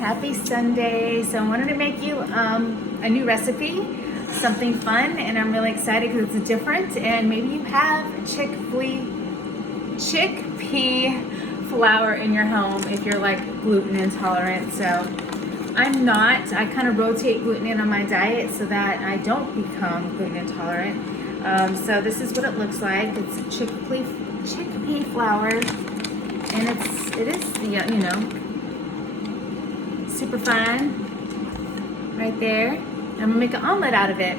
happy Sunday. So I wanted to make you a new recipe, something fun, and I'm really excited because it's different. And maybe you have chickpea flour in your home if you're like gluten intolerant. So I'm not. I kind of rotate gluten in on my diet so that I don't become gluten intolerant. So this is what it looks like. It's chickpea flour, and it is super fine right there. I'm gonna make an omelet out of it.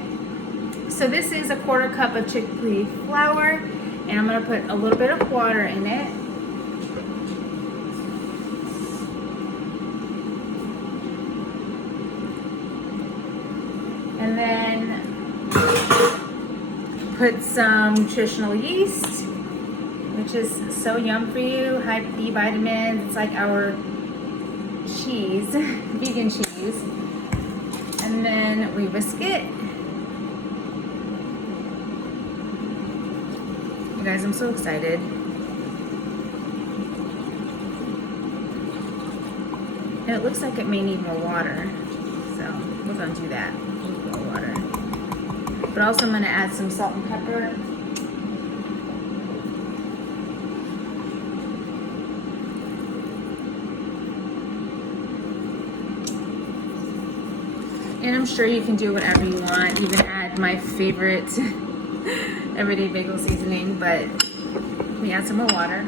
So this is a 1/4 cup of chickpea flour, and I'm gonna put a little bit of water in it. And then put some nutritional yeast, which is so yum for you, high B vitamins. It's like our cheese, vegan cheese. And then we whisk it. You guys, I'm so excited. And it looks like it may need more water. So we're gonna do that. More water. But also I'm gonna add some salt and pepper. And I'm sure you can do whatever you want, even add my favorite everyday bagel seasoning, but let me add some more water.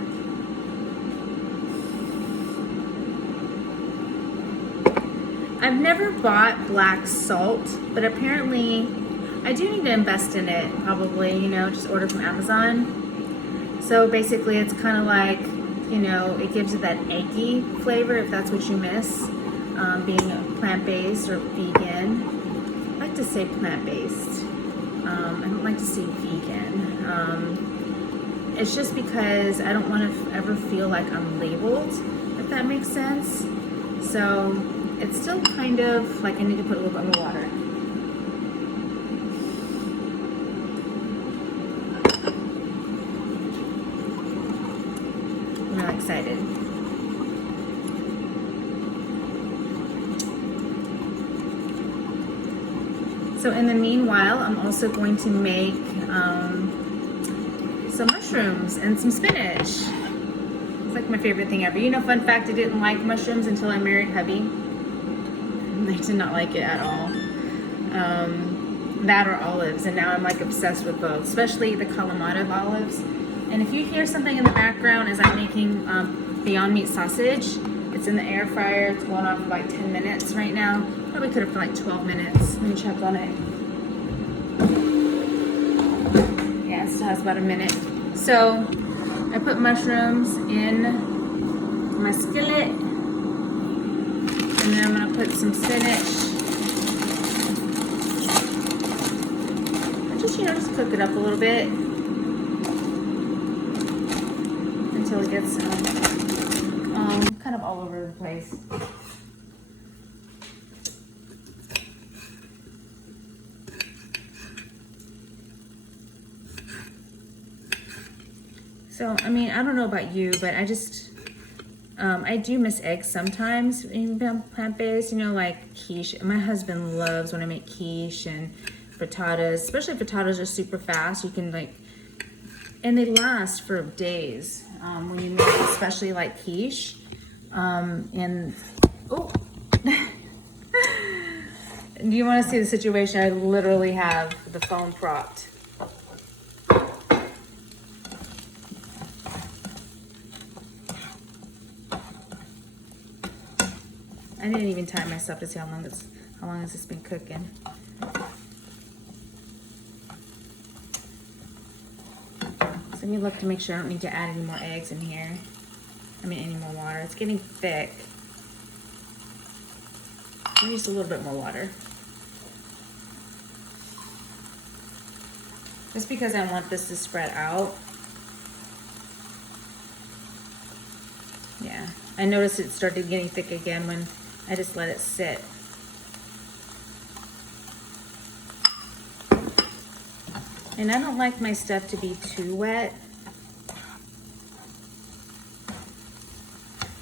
I've never bought black salt, but apparently I do need to invest in it, probably, just order from Amazon. So basically it's kind of like, it gives it that eggy flavor if that's what you miss. Being plant-based or vegan. I like to say plant-based. I don't like to say vegan. It's just because I don't want to ever feel like I'm labeled, if that makes sense. So it's still kind of like I need to put a little bit more water. I'm really excited. So in the meanwhile, I'm also going to make some mushrooms and some spinach. It's like my favorite thing ever. Fun fact, I didn't like mushrooms until I married hubby. I did not like it at all. That or olives, and now I'm like obsessed with both, especially the Kalamata olives. And if you hear something in the background as I'm making Beyond Meat sausage, it's in the air fryer. It's going on for like 10 minutes right now. Probably could have for like 12 minutes. Let me check on it. Yeah, it still has about a minute. So I put mushrooms in my skillet, and then I'm gonna put some spinach. And just cook it up a little bit until it gets kind of all over the place. So, I don't know about you, but I just, I do miss eggs sometimes, even plant-based, like quiche. My husband loves when I make quiche and frittatas, especially frittatas are super fast. You can and they last for days when you make, especially like quiche. Do you want to see the situation? I literally have the phone propped. I didn't even time myself to see how long has this been cooking. So let me look to make sure I don't need to add any more eggs in here. Any more water. It's getting thick. Maybe just a little bit more water. Just because I want this to spread out. Yeah, I noticed it started getting thick again when I just let it sit. And I don't like my stuff to be too wet.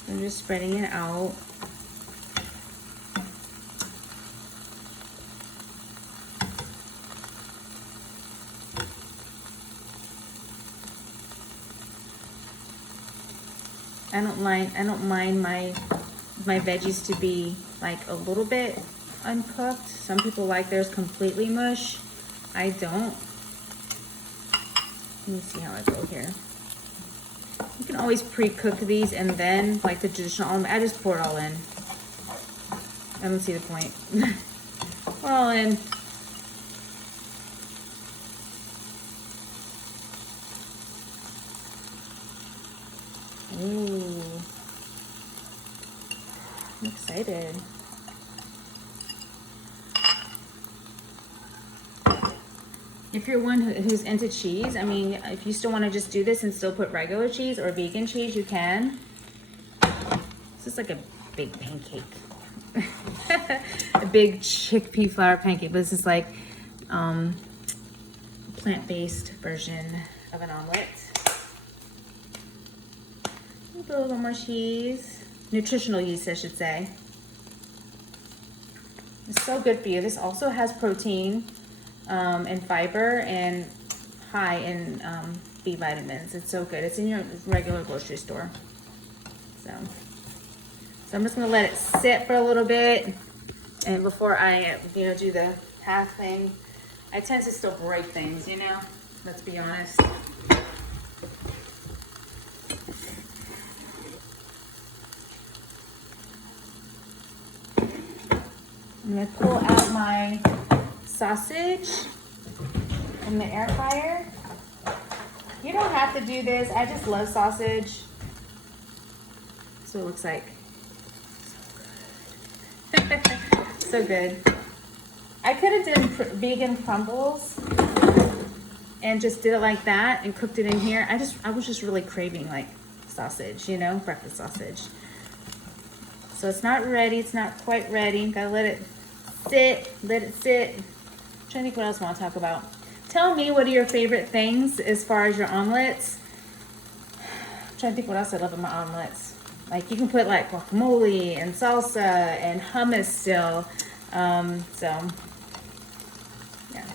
I'm just spreading it out. I don't mind my veggies to be like a little bit uncooked. Some people like theirs completely mush. I don't. Let me see how I go here. You can always pre-cook these and then, like the traditional omelet, I just pour it all in. I don't see the point. Pour all in. Ooh. I'm excited. If you're one who's into cheese, I mean, if you still want to just do this and still put regular cheese or vegan cheese, you can. This is like a big pancake. A big chickpea flour pancake, but this is like plant-based version of an omelet. Put a little more cheese. Nutritional yeast, I should say. It's so good for you. This also has protein and fiber and high in B vitamins. It's so good. It's in your regular grocery store. So I'm just gonna let it sit for a little bit, and before I do the half thing. I tend to still break things, let's be honest. I'm gonna pull out my sausage in the air fryer. You don't have to do this. I just love sausage. So it looks like. So good. So good. I could have done vegan crumbles and just did it like that and cooked it in here. I was just really craving like sausage, breakfast sausage. So it's not ready. It's not quite ready. Gotta let it sit. Let it sit. I'm trying to think what else I want to talk about. Tell me, what are your favorite things as far as your omelets? I'm trying to think what else I love in my omelets. Like you can put like guacamole and salsa and hummus still. So yeah,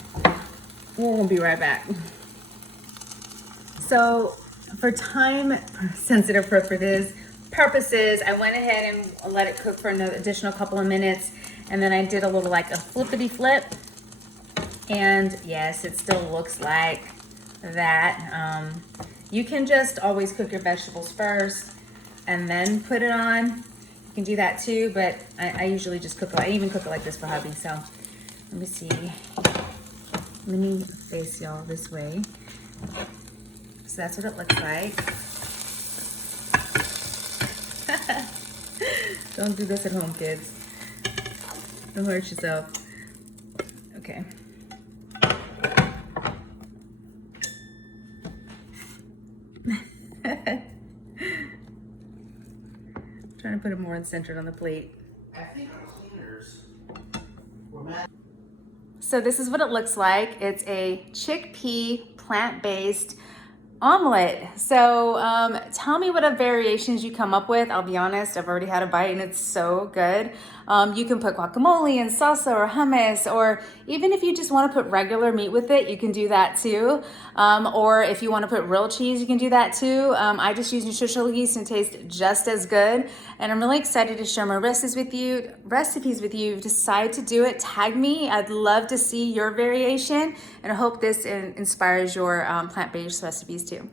we'll be right back. So for time sensitive purposes, I went ahead and let it cook for an additional couple of minutes, and then I did a little like a flippity flip, and yes, it still looks like that. You can just always cook your vegetables first and then put it on. You can do that too, but I usually just cook it. I even cook it like this for hubby. So let me see. Let me face y'all this way. So that's what it looks like. Don't do this at home, kids. Don't hurt yourself. Okay. Trying to put it more centered on the plate. I think cleaners were mad. So this is what it looks like. It's a chickpea plant-based omelet. So tell me what variations you come up with. I'll be honest, I've already had a bite and it's so good. You can put guacamole and salsa or hummus, or even if you just want to put regular meat with it, you can do that too. Or if you want to put real cheese, you can do that too. I just use nutritional yeast and it tastes just as good. And I'm really excited to share my recipes with you. If you decide to do it, tag me. I'd love to see your variation, and I hope this inspires your plant-based recipes too.